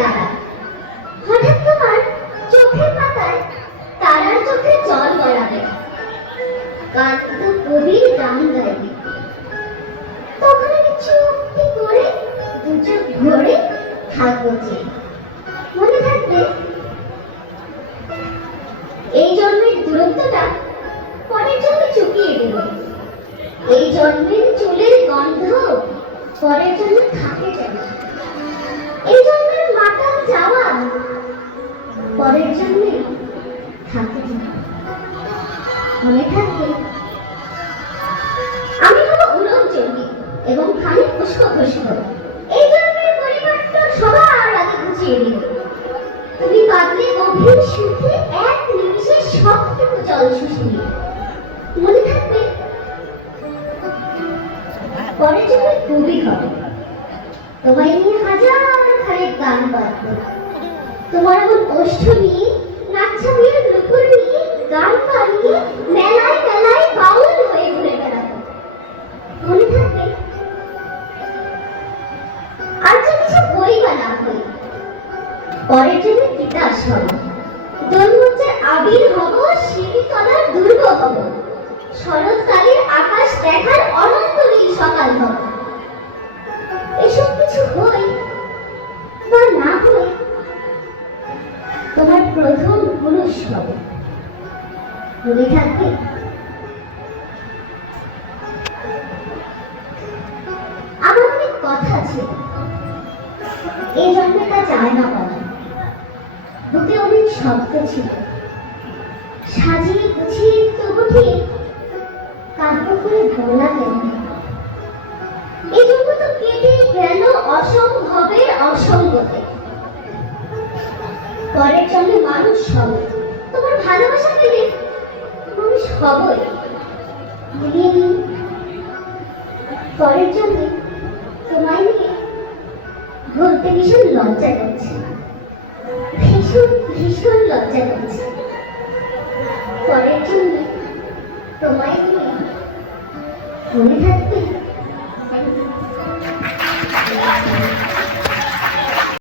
তারা। হঠাৎ তোমার চোখের পাতায় তারার চোখে জল গড়াবে, কান্ত কবির গান গাইবে। তখন আমি চুপটি করে দু চোখ ভরে থাকবো যে, মনে থাকবে এই জন্মের দূরত্বটা পরের জন্মে চুকিয়ে দেব, এই জন্মের চুলের গন্ধ পরের জন্মে থাকে যেন, এই জন্মের মাতাল যাওয়া পরের জন্মে থাকে যেন। মনে থাকবে আমি হলো উলক জঙ্গি এবং খানিক পুষ্প পুষ্প, এই জন্মের পরিবর্তন সবার আগে গুছিয়ে দিল। তুমি কাঁদলে গভীর সুখে এক নিমিষে সবটুকু জল শুষে নিল। মনে থাকবে পরের জন্মে কবি হবে, তোমায় নিয়ে হাজার খানেক গান বাঁধব, তোমার এমন ওষ্ঠ নিয়ে নাচ্ছা বিয়ের নুপুর নিয়ে গান বানিয়ে মেলায় মেলায় বাউল হয়ে ঘুরে বেড়াবো। মনে থাকবে আর যে কিছু বই বা না হই, পরের জন্য তিতাস হব, দোলমঞ্চের আবির হব, শিরিতলার দুর্গ হব, শরৎকালের আকাশ দেখার অনন্ত নীল সকাল হব। এসব কিছু হই বা না হই, তোমার প্রথম পুরুষ হব। মনে থাকবে আমার অনেক কথা ছিল, এই জন্মে তা যায় না বলা। বুকে অনেক শব্দ ছিল, সাজিয়ে গুছিয়ে তবু ঠিক কাব্য করে বলা গেল। এই জন্য তো কেটে গেল অসম্ভবের অসঙ্গতে। পরের জন্মে মানুষ হব, তোমার ভালোবাসা পেলে মানুষ হবই। মিলিয়ে নিন পরের জন্মে তোমায় নিয়ে বলতে ভীষণ লজ্জা করছে, ভীষণ ভীষণ লজ্জা করছে। পরের জন্মে তোমায় নিয়ে মনে থাকবে